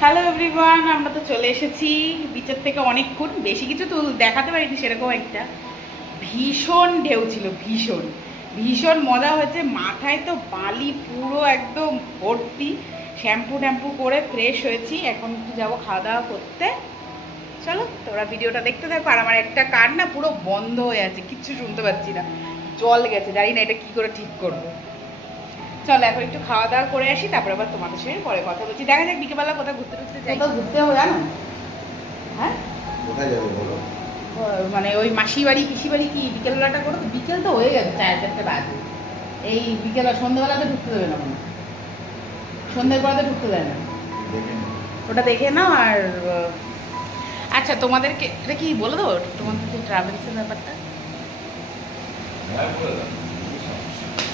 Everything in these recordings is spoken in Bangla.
হ্যালো এভরিওয়ান, আমরা তো চলে এসেছি বিচের থেকে অনেকক্ষণ, বেশি কিছু তো দেখাতে পারিনি সেরকম একটা। ভীষণ ঢেউ ছিল, ভীষণ ভীষণ মজা হয়েছে। মাথায় তো বালি পুরো একদম ভর্তি। শ্যাম্পু করে ফ্রেশ হয়েছি, এখন একটু যাবো খাওয়া দাওয়া করতে। চলো তোমরা ভিডিওটা দেখতে থাকো। আর আমার একটা কান না পুরো বন্ধ হয়ে আছে, কিচ্ছু শুনতে পাচ্ছি না, জল গেছে, জানি না এটা কি করে ঠিক করবো। চলো এখন একটু খাওয়া দাওয়া করে আসি, তারপরে আবার তোমাদের সঙ্গে পরে কথা বলছি। দেখা যাক বিকেলবেলা কোথাও ঘুরতে যাই। কোথাও ঘুরতে হবে জানো? হ্যাঁ, কোথায় যাবে বলো? মানে ওই মাসি বাড়ি পিসি বাড়ি। কি বিকেলবেলাটা করো? বিকেল তো হয়ে গেছে, 4-4টে বাজে। এই বিকেল সন্ধ্যেবেলাতে ঢুকতে দেবে না, মনে সন্ধ্যের পরে ঢুকতে দেয় না, ওটা দেখে নাও। আর আচ্ছা তোমাদেরকে এটা কি বলে দেবো, তোমাদেরকে ট্রাভেলসের ব্যাপারটা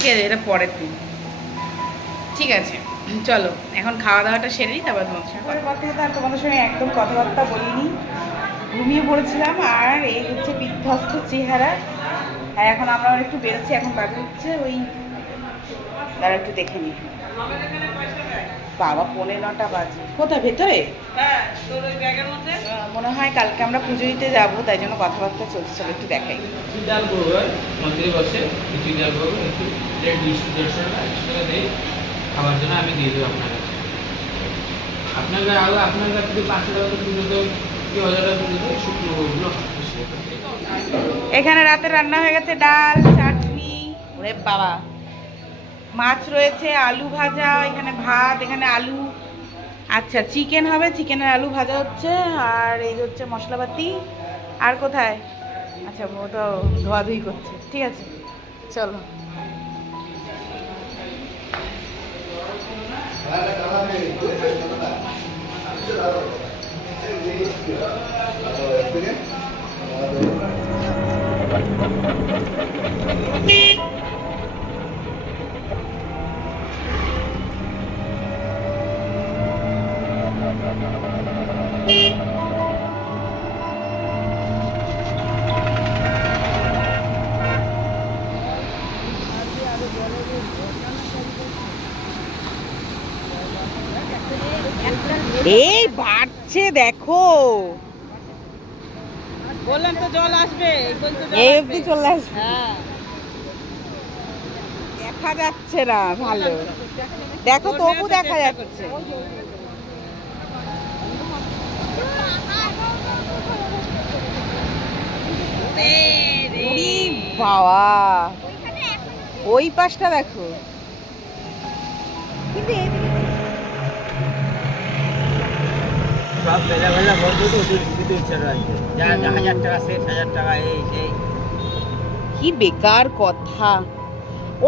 কে এটা পরের দিন। ঠিক আছে চলো এখন খাওয়া দাওয়াটা সেরে নিই, তারপর তোমাদের সঙ্গে কথা। আর তোমাদের সঙ্গে একদম কথাবার্তা বলিনি, ঘুমিয়ে পড়েছিলাম। আর এই হচ্ছে বিধ্বস্ত চেহারা। আর এখন আমরা একটু বেরোচ্ছি, এখন বাজে হচ্ছে ওই, তারা একটু দেখে নিই। বাবা 9:15 বাজে। কোথায় ভেতরে? মনে হয় কালকে আমরা পুজো দিতে যাবো, তাই জন্য কথাবার্তা চলছে। চলো একটু দেখাই। খাবার জন্য আমি দিয়ে দেবো আপনার কাছে 500 টাকা তুলে দেবো, 1000 টাকা তুলে দেবো। শুক্রগুলো এখানে রাতে রান্না হয়ে গেছে, ডাল, চাটনি, ওরে বাবা, মাছ রয়েছে, আলু ভাজা, এখানে ভাত, এখানে আলু, আচ্ছা চিকেন হবে, চিকেনের আলু ভাজা হচ্ছে। আর এই হচ্ছে মশলাপাতি। আর কোথায়? আচ্ছা ওটা ধোয়াধুয়ি করছে। ঠিক আছে চলো। এই বাড়ছে দেখো, বললাম তো জল আসবে, এই অবধি চলে আসবে। দেখা যাচ্ছে না ভালো, দেখো তবু দেখা যাচ্ছে। বাবা ওই পাশটা দেখো। সব বেলা বলতো তো দিতে ইচ্ছা রাখবে, যা 1000 টাকা সেট, 1000 টাকা এই সেই। কি বেকার কথা,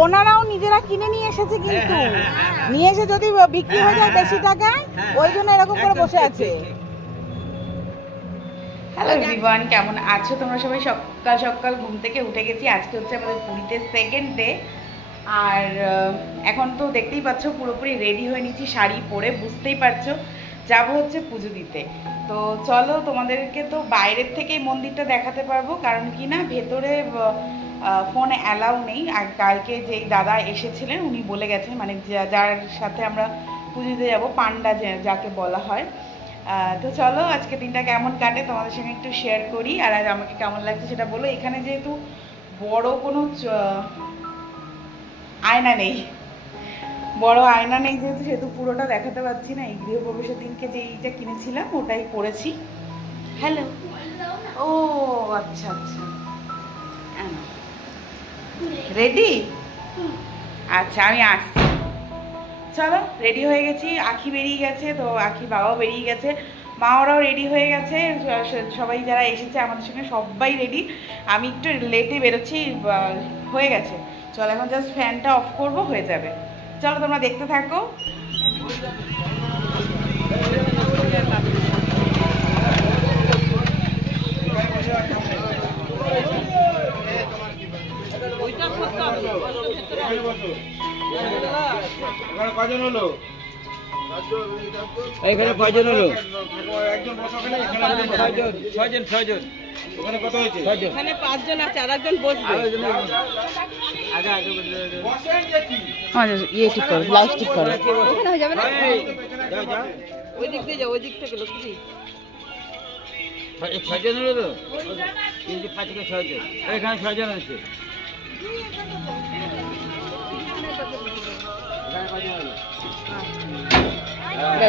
ওনারাও নিজেরা কিনে নিয়ে এসেছে, কিন্তু নিয়ে এসে যদি বিক্রি হয়ে যায় বেশি টাকায়, ওই জন্য এরকম করে বসে আছে। হ্যালো এভরিওয়ান, কেমন আছো তোমরা সবাই? সকাল সকাল ঘুম থেকে উঠে গেছি। আজকে হচ্ছে আমাদের পুরীতে সেকেন্ড ডে। আর এখন তো দেখতেই পাচ্ছ পুরোপুরি রেডি হয়ে নিচ্ছি, শাড়ি পরে, বুঝতেই পারছো যাবো হচ্ছে পুজো দিতে। তো চলো তোমাদেরকে তো বাইরের থেকেই মন্দিরটা দেখাতে পারবো, কারণ কি না ভেতরে ফোন অ্যালাউ নেই। আর কালকে যেই দাদা এসেছিলেন উনি বলে গেছেন, মানে যার সাথে আমরা পুজো দিতে যাবো, পান্ডা যাকে বলা হয়। তো চলো আজকে দিনটা কেমন কাটে তোমাদের সঙ্গে একটু শেয়ার করি। আর আজ আমাকে কেমন লাগছে সেটা বলো। এখানে যেহেতু বড় কোনো আয়না নেই, যেহেতু পুরোটা দেখাতে পারছি না। এই গৃহপ্রবেশের দিনকে যে এইটা কিনেছিলাম ওটাই পরেছি। হ্যালো, ও আচ্ছা আচ্ছা, রেডি? আচ্ছা আমি আসছি। চলো রেডি হয়ে গেছি, আখি বেরিয়ে গেছে, তো আখি বাবাও বেরিয়ে গেছে, মা ওরাও রেডি হয়ে গেছে, সবাই যারা এসেছে আমাদের সঙ্গে সবাই রেডি। আমি একটু লেটে বেরোচ্ছি, হয়ে গেছে। চলো এখন জাস্ট ফ্যানটা অফ করবো, হয়ে যাবে। চলো তোমরা দেখতে থাকো। কজন হলো? এখানে কয়জন হলো? ছয়জন। ওখানে কত হয়েছে? এখানে 5 জন আছে, আর একজন বসবে। ইয়ে ঠিক করো, ব্লাউজ ঠিক করো। এখানে হয়ে যাবে না? ওই দিক দিয়ে যাও, ওই দিক থেকে লক্ষ্মী। 6 জন হলো তো, 3 5 থেকে 6 জন, এখানে 6 জন আছে।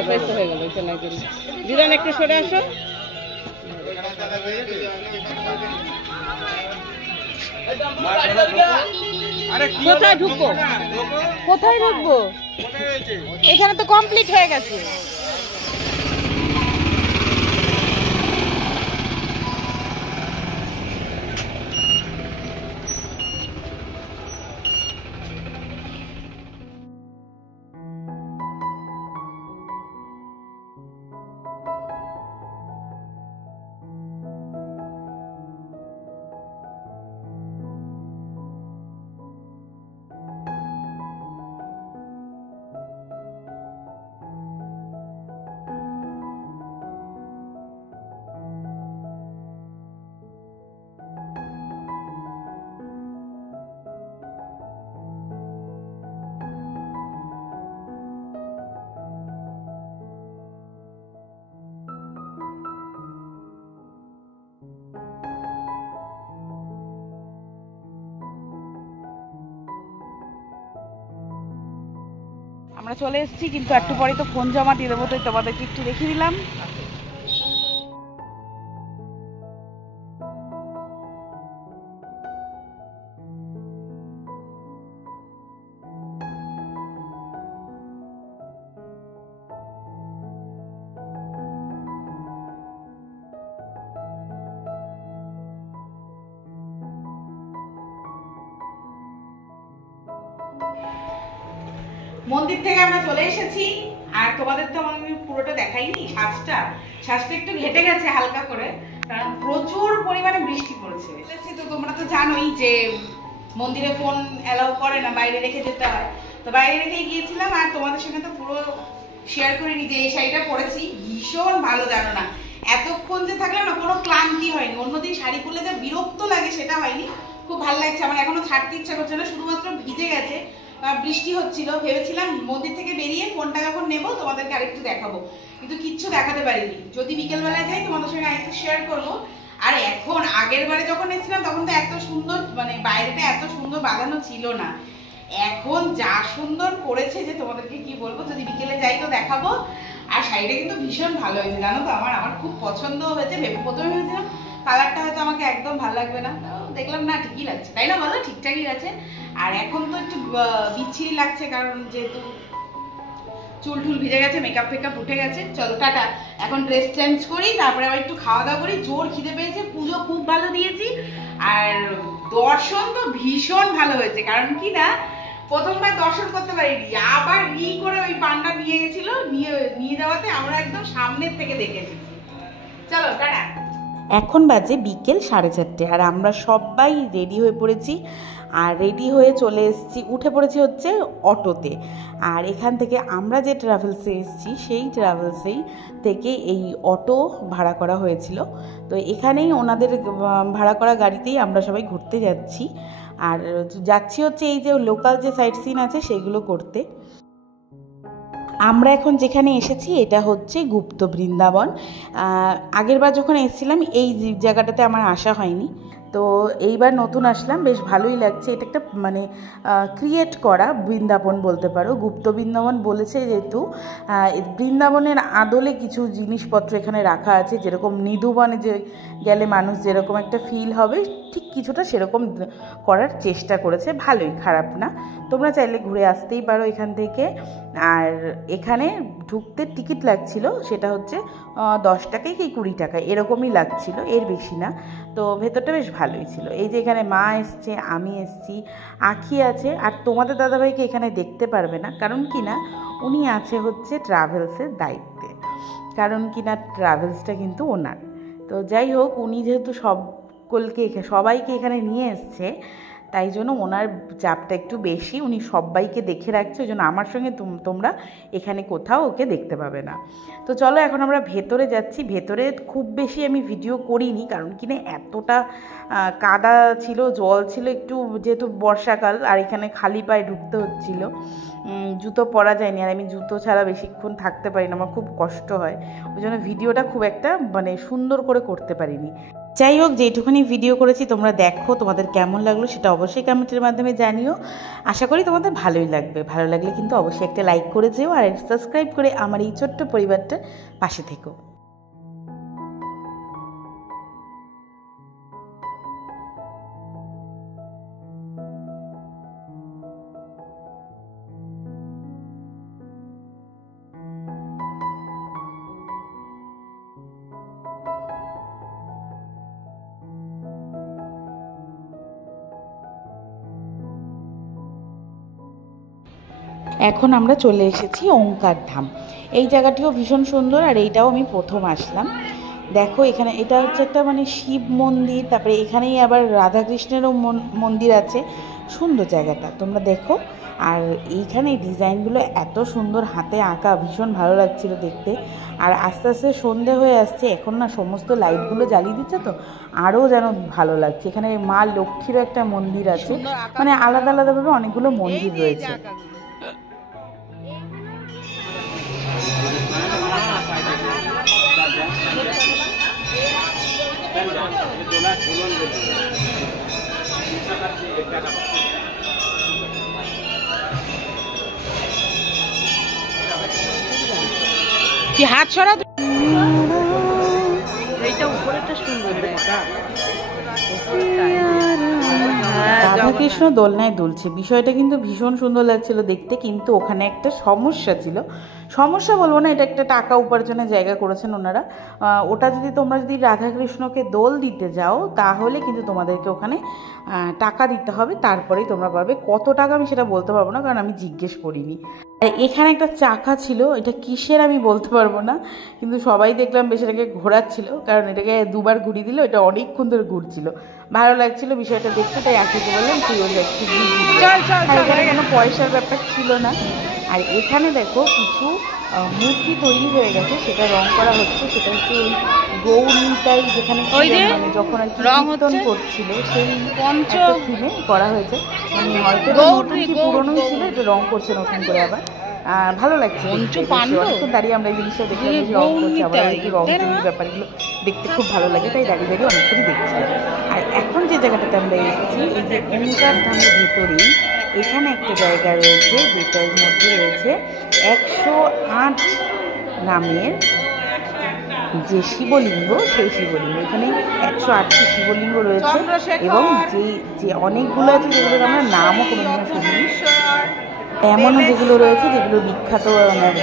ব্যাস হয়ে গেল, এখানে একজন। দিদান একটু সরে আসো। কোথায় ঢুকবো? কোথায় ঢুকবো? এখানে তো কমপ্লিট হয়ে গেছে। আমরা চলে এসেছি, কিন্তু একটু পরে তো ফোন জমা দিয়ে দেবো, তো তোমাদেরকে একটু দেখিয়ে দিলাম। মন্দির থেকে আমরা চলে এসেছি, আর তোমাদের তো আমি পুরোটা দেখাইনি। শ্বাসটা একটু ঘেটে গেছে হালকা করে, কারণ প্রচুর পরিমাণে বৃষ্টি পড়েছে। তো তোমরা তো জানোই যে মন্দিরে ফোন অ্যালাউ করে না, বাইরে রেখে যেতে হয়। তো বাইরে রেখে গিয়েছিলাম, আর তোমাদের সঙ্গে তো পুরো শেয়ার করিনি যে এই শাড়িটা পরেছি। ভীষণ ভালো, জানো না, এতক্ষণ যে থাকলাম না, কোনো ক্লান্তি হয়নি। অন্যদিন শাড়ি পরলে যা বিরক্ত লাগে সেটা হয়নি, খুব ভালো লাগছে। আমার এখনো ছাড়তে ইচ্ছা করছে না, শুধুমাত্র ভিজে গেছে, বৃষ্টি হচ্ছিল। ভেবেছিলাম মন্দির থেকে বেরিয়ে ফোনটা যখন নেবো তোমাদেরকে আরেকটু দেখাবো, কিন্তু কিচ্ছু দেখাতে পারিনি। যদি বিকেলবেলায় যাই তোমাদের সঙ্গে আরেকটু শেয়ার করবো। আর এখন আগের বারে যখন এসেছিলাম তখন তো এত সুন্দর, মানে বাইরেটা এত সুন্দর বাঁধানো ছিল না। এখন যা সুন্দর করেছে যে তোমাদেরকে কি বলবো, যদি বিকেলে যাই তো দেখাবো। আর শাড়িটা কিন্তু ভীষণ ভালো হয়েছে, জানো তো, আমার খুব পছন্দ হয়েছে। প্রথমে ভেবেছিলাম কালারটা হয়তো আমাকে একদম ভালো লাগবে না, দেখলাম না ঠিকই লাগছে, তাই না বলো? ঠিকঠাকই আছে। আর এখন তো একটু বিচ্ছিরি লাগছে, কারণ যেহেতু চুল টুল ভিজে গেছে, মেকআপ ফেকআপ উঠে গেছে। চলো টাটা, এখন ড্রেস চেঞ্জ করি, তারপরে আবার একটু খাওয়া দাওয়া করি। জোর খিদে পেয়েছে, পুজো খুব ভালো দিয়েছি, আর দর্শন তো ভীষণ ভালো হয়েছে। কারণ কি না, প্রথমবার দর্শন করতে পারিনি, আবার করে ওই পান্ডা নিয়ে গেছিল, নিয়ে যাওয়াতে আমরা একদম সামনের থেকে দেখে এসেছি। চলো টাটা। এখন বাজে বিকেল 4:30, আর আমরা সবাই রেডি হয়ে পড়েছি। আর রেডি হয়ে চলে এসেছি, উঠে পড়েছি হচ্ছে অটোতে। আর এখান থেকে আমরা যে ট্রাভেলসে এসেছি সেই ট্রাভেলসেই থেকে এই অটো ভাড়া করা হয়েছিল। তো এখানেই ওনাদের ভাড়া করা গাড়িতেই আমরা সবাই ঘুরতে যাচ্ছি। আর যাচ্ছি হচ্ছে এই যে লোকাল যে সাইট সিন আছে সেগুলো করতে। আমরা এখন যেখানে এসেছি এটা হচ্ছে গুপ্ত বৃন্দাবন। আগেরবার যখন এসেছিলাম এই জায়গাটাতে আমার আসা হয়নি, তো এইবার নতুন আসলাম, বেশ ভালোই লাগছে। এটা একটা মানে ক্রিয়েট করা বৃন্দাবন বলতে পারো। গুপ্ত বৃন্দাবন বলেছে যেহেতু, বৃন্দাবনের আদলে কিছু জিনিসপত্র এখানে রাখা আছে, যেরকম নিধুবনে যে গেলে মানুষ যেরকম একটা ফিল হবে, ঠিক কিছুটা সেরকম করার চেষ্টা করেছে। ভালোই, খারাপ না। তোমরা চাইলে ঘুরে আসতেই পারো এখান থেকে। আর এখানে ঢুকতে টিকিট লাগছিল, সেটা হচ্ছে 10 টাকায় কি 20 টাকায় এরকমই লাগছিল, এর বেশি না। তো ভেতরটা বেশ ভালোই ছিল। এই যে এখানে মা এসছে, আমি এসছি, আখি আছে। আর তোমাদের দাদাভাইকে এখানে দেখতে পারবে না, কারণ কি না উনি আছে হচ্ছে ট্রাভেলসের দায়িত্বে, কারণ কি না ট্রাভেলসটা কিন্তু ওনার। তো যাই হোক, উনি যেহেতু সবাইকে এখানে নিয়ে এসছে, তাই জন্য ওনার চাপটা একটু বেশি, উনি সবাইকে দেখে রাখছে, ওই জন্য আমার সঙ্গে তোমরা এখানে কোথাও ওকে দেখতে পাবে না। তো চলো এখন আমরা ভেতরে যাচ্ছি। ভেতরে খুব বেশি আমি ভিডিও করিনি, কারণ কিনা এতটা কাদা ছিল, জল ছিল একটু, যেহেতু বর্ষাকাল আর এখানে খালি পায়ে ঢুকতে হচ্ছিল, জুতো পরা যায়নি, আর আমি জুতো ছাড়া বেশিক্ষণ থাকতে পারি না, আমার খুব কষ্ট হয়, ওই জন্য ভিডিওটা খুব একটা মানে সুন্দর করে করতে পারিনি। যাই হোক, যেটুকুনি ভিডিও করেছি তোমরা দেখো, তোমাদের কেমন লাগলো সেটা অবশ্যই কমেন্টের মাধ্যমে জানিও। আশা করি তোমাদের ভালোই লাগবে। ভালো লাগলে কিন্তু অবশ্যই একটা লাইক করে যেও, আর সাবস্ক্রাইব করে আমার এই ছোট্ট পরিবারটার পাশে থেকো। এখন আমরা চলে এসেছি ওঙ্কার ধাম। এই জায়গাটিও ভীষণ সুন্দর, আর এইটাও আমি প্রথম আসলাম। দেখো এখানে এটা হচ্ছে একটা মানে শিব মন্দির, তারপরে এখানেই আবার রাধাকৃষ্ণেরও মন্দির আছে। সুন্দর জায়গাটা, তোমরা দেখো। আর এইখানে ডিজাইনগুলো এত সুন্দর, হাতে আঁকা, ভীষণ ভালো লাগছিল দেখতে। আর আস্তে আস্তে সন্ধে হয়ে আসছে, এখন না সমস্ত লাইটগুলো জ্বালিয়ে দিচ্ছে, তো আরও যেন ভালো লাগছে। এখানে মা লক্ষ্মীরও একটা মন্দির আছে, মানে আলাদা আলাদাভাবে অনেকগুলো মন্দির রয়েছে। কি হাত ছড়া, এইটা উপরেটা সুন্দর রাধাকৃষ্ণ দোলনায় দুলছে, বিষয়টা কিন্তু ভীষণ সুন্দর লাগছিল দেখতে। কিন্তু ওখানে একটা সমস্যা ছিল, সমস্যা বলবো না, এটা একটা টাকা উপার্জনের জায়গা করেছেন ওনারা। ওটা যদি তোমরা যদি রাধাকৃষ্ণকে দোল দিতে যাও, তাহলে কিন্তু তোমাদেরকে ওখানে টাকা দিতে হবে, তারপরেই তোমরা পারবে। কত টাকা আমি সেটা বলতে পারবো না, কারণ আমি জিজ্ঞেস করিনি। এখানে একটা চাকা ছিল, এটা কিসের আমি বলতে পারবো না, কিন্তু সবাই দেখলাম বেশ এটাকে ঘোরাচ্ছিল, কারণ এটাকে দুবার ঘুরিয়ে দিল, এটা অনেকক্ষণ ধরে ঘুরছিল, ভালো লাগছিল বিষয়টা দেখতে। তাই আখিকে বললাম তুইও একটু এখানে কোনো পয়সার ব্যাপার ছিল না। আর এখানে দেখো কিছু মূর্তি তৈরি হয়ে গেছে, সেটা রং করা হচ্ছে। সেটা হচ্ছে ওই গৌরীটাই যেখানে মানে যখন আর কি কীর্তন করছিল সেই থিমে করা হয়েছে, মানে হয়তো পুরোনোই ছিল, এটা রং করছে নতুন করে আবার। ভালো লাগছে, অনেকক্ষণ দাঁড়িয়ে আমরা এই জিনিসটা দেখলাম, রং করছে আবার, একটু রং তৈরির ব্যাপারগুলো দেখতে খুব ভালো লাগে, তাই দাঁড়িয়ে দাঁড়িয়ে অনেকক্ষণ দেখছি। আর এখন যে জায়গাটাতে আমরা এসেছি, এই যে ওঙ্কার ধামের ভেতরেই এখানে একটা জায়গা রয়েছে, যেটার মধ্যে রয়েছে 108 নামের যে শিবলিঙ্গ, সেই শিবলিঙ্গ। এখানে 108টি শিবলিঙ্গ রয়েছে, এবং যে অনেকগুলো আছে যেগুলোর আমরা নামও কোনোদিনও শুনিনি, এমনও যেগুলো রয়েছে যেগুলো বিখ্যাত,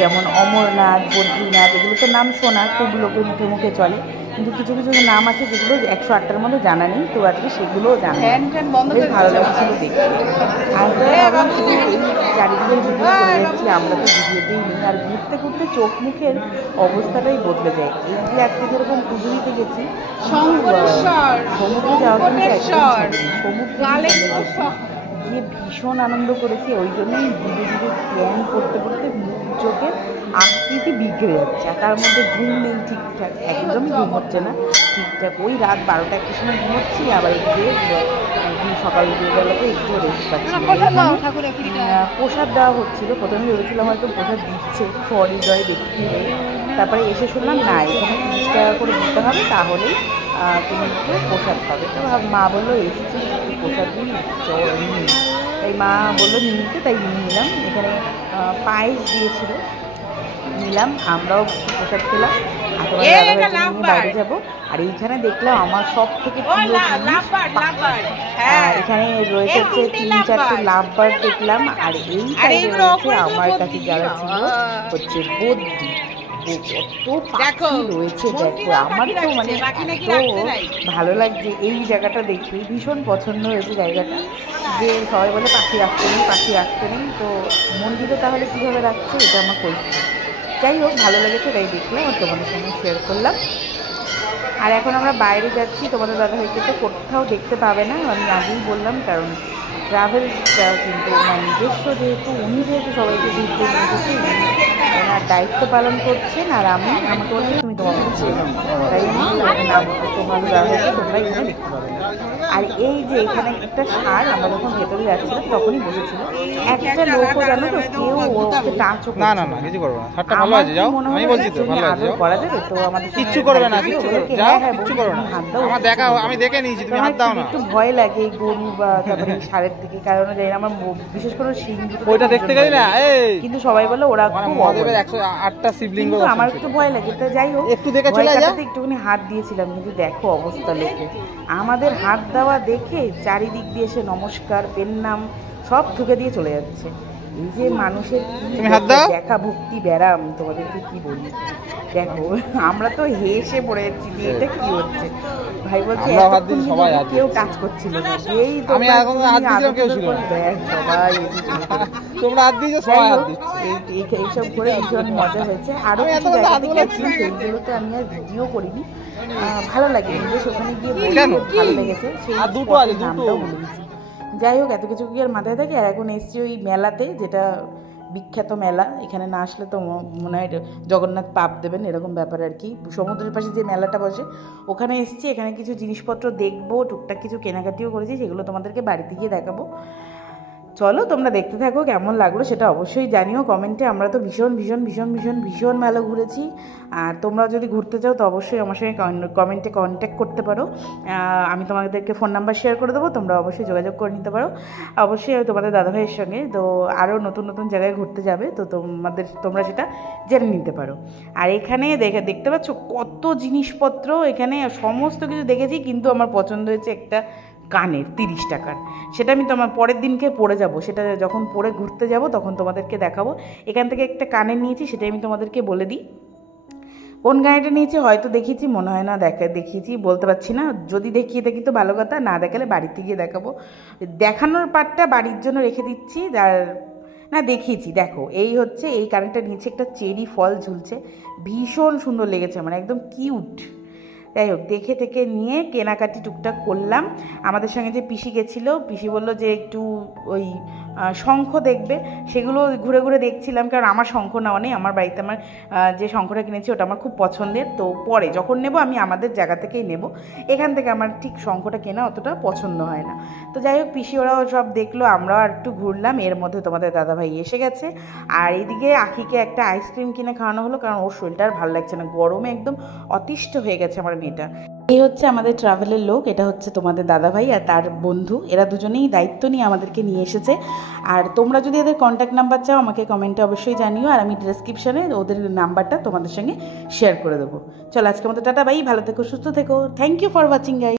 যেমন অমরনাথ, বদ্রীনাথ, এগুলো তো নাম শোনা, খুব লোকের মুখে মুখে চলে, কিন্তু কিছু কিছু নাম আছে যেগুলো 108টার মধ্যে জানা নেই, তো আজকে সেগুলোও জানা, বেশ ভালো লাগছিল দেখতে। আর ভাবলাম শুধু এই চারিদিকে ভিডিও করে যাচ্ছি, আমরা তো ভিডিওতেই নেই, আর ঘুরতে ঘুরতে চোখ মুখের অবস্থাটাই বদলে যায়। এই যে আজকে যেরকম পুজো দিতে গেছি, সমুদ্রে যাওয়ার কিন্তু সমুদ্রে গিয়ে ভীষণ আনন্দ করেছি। ওই জন্যই ধীরে ধীরে প্ল্যান করতে করতে চোখের আকৃতি বিগড়ে যাচ্ছে, আর তার মধ্যে ঘুম নেই ঠিকঠাক, একদমই ঘুম হচ্ছে না ঠিকঠাক। ওই রাত 12টা একটা সময় ঘুমোচ্ছি, আবার একটু সকাল বেলাতে একটু রেস্ট পাচ্ছি। প্রসাদ দেওয়া হচ্ছিল, প্রথমে ভেবেছিলাম হয়তো প্রসাদ দিচ্ছে সহৃদয় ব্যক্তি হয়ে, তারপরে এসে শুনলাম না, এখানে 30 টাকা করে দিতে হবে, তাহলেই তুমি প্রসাদ পাবে। তো মা বললো এসেছি প্রসাদ নিই, তাই মা বললো নিয়ে নিতে, তাই নিয়ে নিলাম। এখানে পায়েস দিয়েছিল, নিলাম, আমরাও প্রসাদ খেলাম। বাইরে যাবো, আর এইখানে দেখলাম আমার সব থেকে প্রিয় জিনিস, এখানে রয়েছে হচ্ছে 3-4টে লাভ বার্ড দেখলাম, আর এই সাইডে রয়েছে আমার কাছে যারা ছিল হচ্ছে বদ্রি। কত পাখি রয়েছে দেখো, আমার তো মানে এত ভালো লাগছে এই জায়গাটা দেখে, ভীষণ পছন্দ হয়েছে জায়গাটা। যে সবাই বলে পাখি রাখতে নেই, পাখি রাখতে নেই, তো মন্দিরে তাহলে কীভাবে রাখছে, এটা আমার কোয়েশ্চেন। যাই হোক, ভালো লেগেছে, তাই দেখলাম আর তোমাদের সঙ্গে শেয়ার করলাম। আর এখন আমরা বাইরে যাচ্ছি, তোমাদের দাদাভাইকে তো কোথাও দেখতে পাবে না, আমি আগেই বললাম, কারণ ট্রাভেলটা কিন্তু ওনার নিজস্ব, যেহেতু উনি যেহেতু সবাইকে ঘুরতে নিয়ে এসেছে, ওনার দায়িত্ব পালন করছেন। আর আমাকে বলছে তুমি তোমার মতো চেনো, তাই তোমার তোমরা এখানে দেখতে পাবে। আর এই যে এখানে একটা ষাঁড়, আমরা যখন ভেতরে যাচ্ছিলাম তখনই বসেছিল, একটা লোকও জানো তো কেউ ওকে টাচও না না না কিছু করবে না, ষাটটা ভালো আছে, যাও আমি বলছি তো ভালো আছে, করা যাবে তো আমাদের কিচ্ছু করবে না, কিচ্ছু যাও, কিচ্ছু করবে না, আমার দেখা আমি দেখে নিয়েছি, তুমি হাত দাও না। একটু ভয় লাগে এই গরু বা তারপরে ষাঁড়ের দিকে, কারণ জানি না, আমার বিশেষ করে সিং ওইটা দেখতে গেলি না, এই কিন্তু সবাই বলে ওরা খুব মহাদেবের 108টা শিবলিঙ্গ, কিন্তু আমার একটু ভয় লাগে। তো যাই হোক, একটু দেখে চলে যা, একটুখানি হাত দিয়েছিলাম, কিন্তু দেখো অবস্থা লোকে আমাদের হাত দেওয়া দেখে চারিদিক দিয়ে এসে নমস্কার পেন্নাম সব ঠুকে দিয়ে চলে যাচ্ছে। এই যে মানুষের দেখা ভক্তি ব্যারাম, তোমাদেরকে কি বলি। দেখো আমরা তো হেসে পড়ে যাচ্ছি যে এটা কি হচ্ছে। ভাই বলছে কেউ টাচ করছিল না, যেই আমি এখন হাত দিয়েছিলাম কেউ ছিল না, সবাই তোমরা হাত দিয়েছো, সবাই হাত দিচ্ছে, এইসব করে ভীষণ মজা হয়েছে। আরো কিছু জায়গাতে গেছি, সেইগুলোতে আমি আর ভিডিও করিনি, ভালো লাগে বেশ, ওখানে গিয়ে ভালো লেগেছে, সেই নামটাও বলে দিচ্ছি। যাই হোক, এত কিছু কি আর মাথায় থাকে। আর এখন এসছি ওই মেলাতে, যেটা বিখ্যাত মেলা, এখানে না আসলে তো মনে হয় জগন্নাথ পাপ দেবেন, এরকম ব্যাপার আর কি। সমুদ্রের পাশে যে মেলাটা বসে ওখানে এসছি, এখানে কিছু জিনিসপত্র দেখবো, টুকটাক কিছু কেনাকাটিও করেছি, সেগুলো তোমাদেরকে বাড়িতে গিয়ে দেখাবো। চলো তোমরা দেখতে থাকো, কেমন লাগলো সেটা অবশ্যই জানিও কমেন্টে। আমরা তো ভীষণ ভীষণ ভীষণ ভীষণ ভীষণ ভালো ঘুরেছি। আর তোমরা যদি ঘুরতে চাও তো অবশ্যই আমার সঙ্গে কমেন্টে কন্ট্যাক্ট করতে পারো, আমি তোমাদেরকে ফোন নাম্বার শেয়ার করে দেবো, তোমরা অবশ্যই যোগাযোগ করে নিতে পারো। অবশ্যই তোমাদের দাদাভাইয়ের সঙ্গে তো আরও নতুন নতুন জায়গায় ঘুরতে যাবে, তো তোমরা সেটা জেনে নিতে পারো। আর এখানে দেখতে পাচ্ছ কত জিনিসপত্র, এখানে সমস্ত কিছু দেখেছি, কিন্তু আমার পছন্দ হয়েছে একটা কানের 30 টাকার, সেটা আমি তোমার পরের দিনকে পরে যাব, সেটা যখন পরে ঘুরতে যাব তখন তোমাদেরকে দেখাবো। এখান থেকে একটা কানের নিয়েছি, সেটাই আমি তোমাদেরকে বলে দিই কোন কানেরটা নিয়েছি। হয়তো দেখিয়েছি, মনে হয় না দেখিয়েছি, বলতে পারছি না। যদি দেখিয়ে থাকি তো ভালো কথা, না দেখালে বাড়িতে গিয়ে দেখাবো। দেখানোর পার্টটা বাড়ির জন্য রেখে দিচ্ছি। আর না দেখিয়েছি, দেখো এই হচ্ছে এই কানেরটা নিচে একটা চেরি ফল ঝুলছে, ভীষণ সুন্দর লেগেছে আমার, একদম কিউট। যাই হোক, দেখে থেকে নিয়ে কেনাকাটি টুকটাক করলাম। আমাদের সঙ্গে যে পিসি গেছিলো, পিসি বললো যে একটু ওই শঙ্খ দেখবে, সেগুলো ঘুরে ঘুরে দেখছিলাম, কারণ আমার শঙ্খ নেওয়া নেই, আমার বাড়িতে আমার যে শঙ্খটা কিনেছি ওটা আমার খুব পছন্দের, তো পরে যখন নেব আমি আমাদের জায়গা থেকেই নেব, এখান থেকে আমার ঠিক শঙ্খটা কেনা অতটা পছন্দ হয় না। তো যাই হোক, পিসি ওরাও সব দেখলো, আমরাও আর একটু ঘুরলাম। এর মধ্যে তোমাদের দাদাভাই এসে গেছে, আর এইদিকে আখিকে একটা আইসক্রিম কিনে খাওয়ানো হলো, কারণ ওর শরীরটা আর ভালো লাগছে না, গরমে একদম অতিষ্ঠ হয়ে গেছে আমার মেয়েটা। এই হচ্ছে আমাদের ট্রাভেলের লোক, এটা হচ্ছে তোমাদের দাদাভাই আর তার বন্ধু, এরা দুজনেই দায়িত্ব নিয়ে আমাদেরকে নিয়ে এসেছে। আর তোমরা যদি এদের কন্ট্যাক্ট নাম্বার চাও আমাকে কমেন্টে অবশ্যই জানিও, আর আমি ডেসক্রিপশানে ওদের নাম্বারটা তোমাদের সঙ্গে শেয়ার করে দেবো। চলো আজকের মতো টাটা, বাই, ভালো থেকো, সুস্থ থেকো, thank you for watching guys.